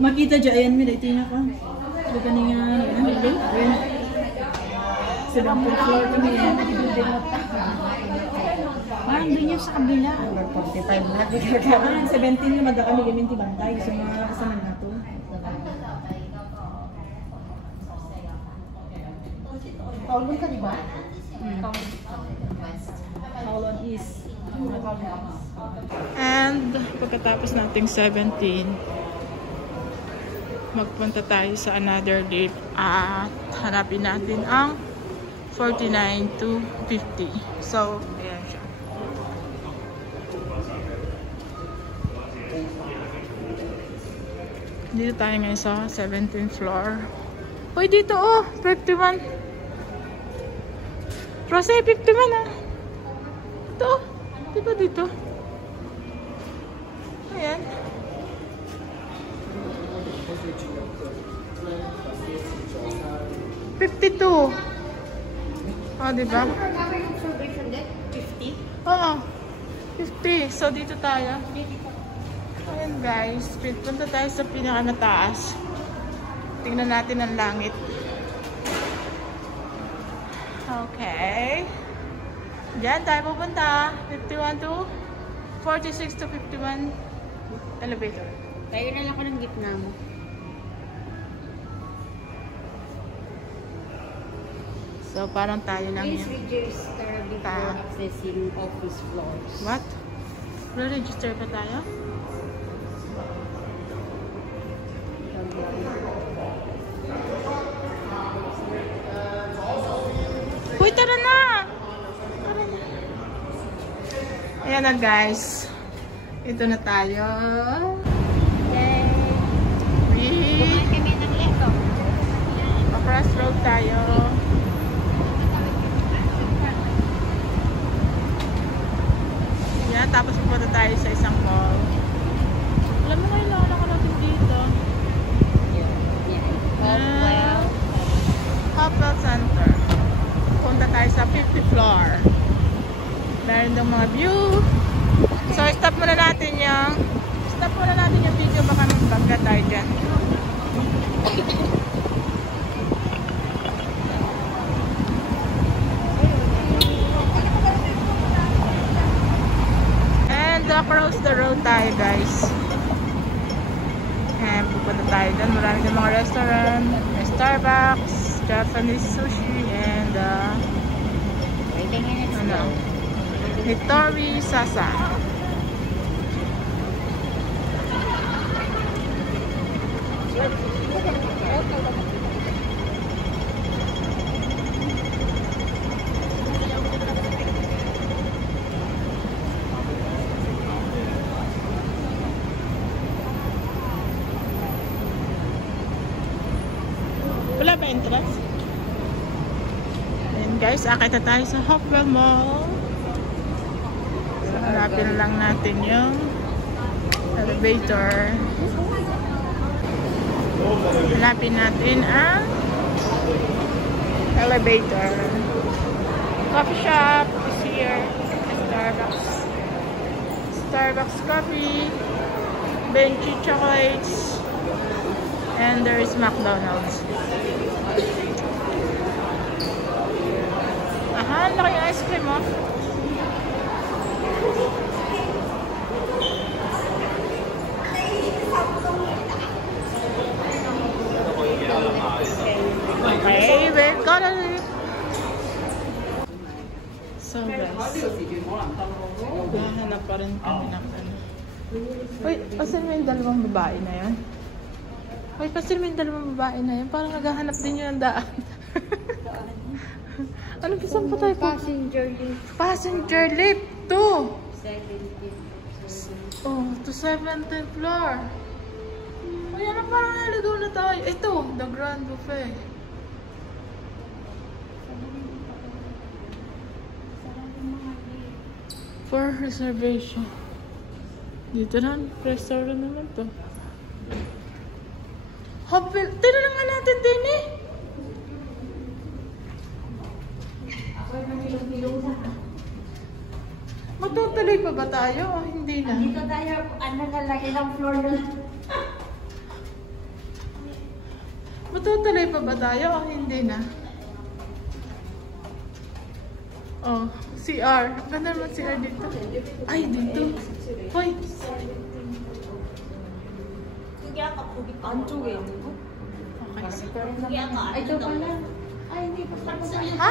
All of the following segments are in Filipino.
Makita dyan, ayan, may ito na ka. Ito ka nga, ayan. 7th floor kami yan. Parang doon yung sa kabila. 45 na. 17 na mada kami gamin tibantay. So mga kasama na ito. Kowloon ka diba? Kowloon is. And pagkatapos nating 17, magpunta tayo sa another lift at hanapin natin ang 49 to 50. So, ayan siya. Dito tayo ngayon sa 17th floor. Uy, dito oh! 51. Rosé, 51 ah! Ito oh! Diba dito? Ayan. $52. Oh, diba? 50? Oo. 50. So, dito tayo. Ayan, guys. Punta tayo sa pinakamataas. Tingnan natin ang langit. Okay. Diyan tayo pupunta. 51 to 46 to 51 elevator. Tayo na lang ako ng gitna mo. So, parang tayo lang Please yun. register before accessing office floors. What? Re-register pa tayo? Uy, tara na! Ayan na guys. Ito na tayo. Yay! Kumain kami ng leto. Pa-crossroad tayo. Yan, tapos pupunta tayo sa isang mall. Alam mo, kailangan ako natin dito. Hopewell Center. Punta tayo sa 50th floor. Meron daw mga view. So, stop muna natin yung video. Baka magbangga tayo dyan. And across the road tayo, guys. And pupunta tayo dyan. Marami ng mga restaurant. May Starbucks, Japanese sushi, and Hitori Sasa. Wala ba entrance? And guys, akita tayo sa Hopewell Mall. So, harapin lang natin yung elevator. Hanapin natin ang elevator. Coffee shop is here. Starbucks. Starbucks coffee. Benchy chocolates. And there is McDonald's. Aha, laki yung ice cream oh. Okay, we're gonna leave. So guys, nahanap pa rin kami ng ano. Uy, pasin mo yung dalawang babae na yan. Uy, pasin mo yung dalawang babae na yan. Parang naghahanap din yun ng daan. Ano ba, saan pa tayo? Passenger lift. Passenger lift to 17th. oh, to 17th floor. Ay, ano, parang naligaw na tayo. Ito, the Grand Buffet. For reservation. Dito na, restaurant naman to. Hopewell, tinanong nga natin din eh. Matutuloy pa ba tayo? O hindi na? Dito tayo, ano lalaki ng floor nun. Matutuloy pa ba tayo o hindi na? Oh, CR. Ganda naman CR dito. Ay, dito. Hoy. 그게 아까 거기 안쪽에 있는 거? Okay. 그게 아까 Ay, ito 안쪽에 pala. Ay, hindi pa pala. Ha?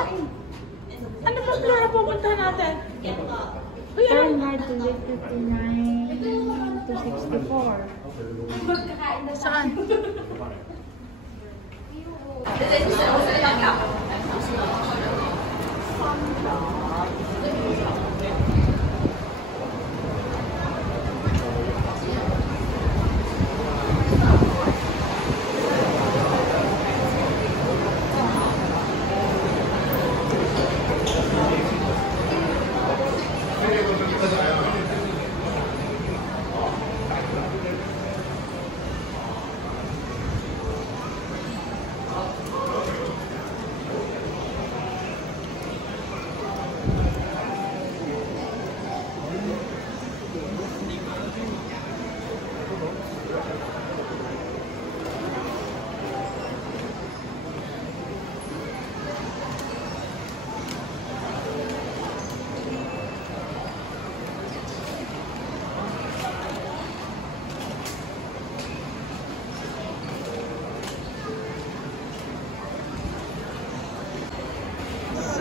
Ano ba floor na pupuntahan natin? 그게 아까 Uy, ano? Fahrenheit to 59 to 64. Saan?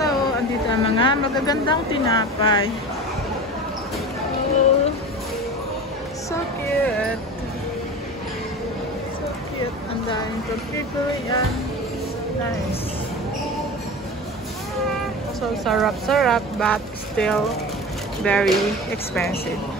So, andito ang mga magagandang tinapay. Oh, so cute. So cute. Ang daming pagpipilian. Nice. So, sarap-sarap but still very expensive.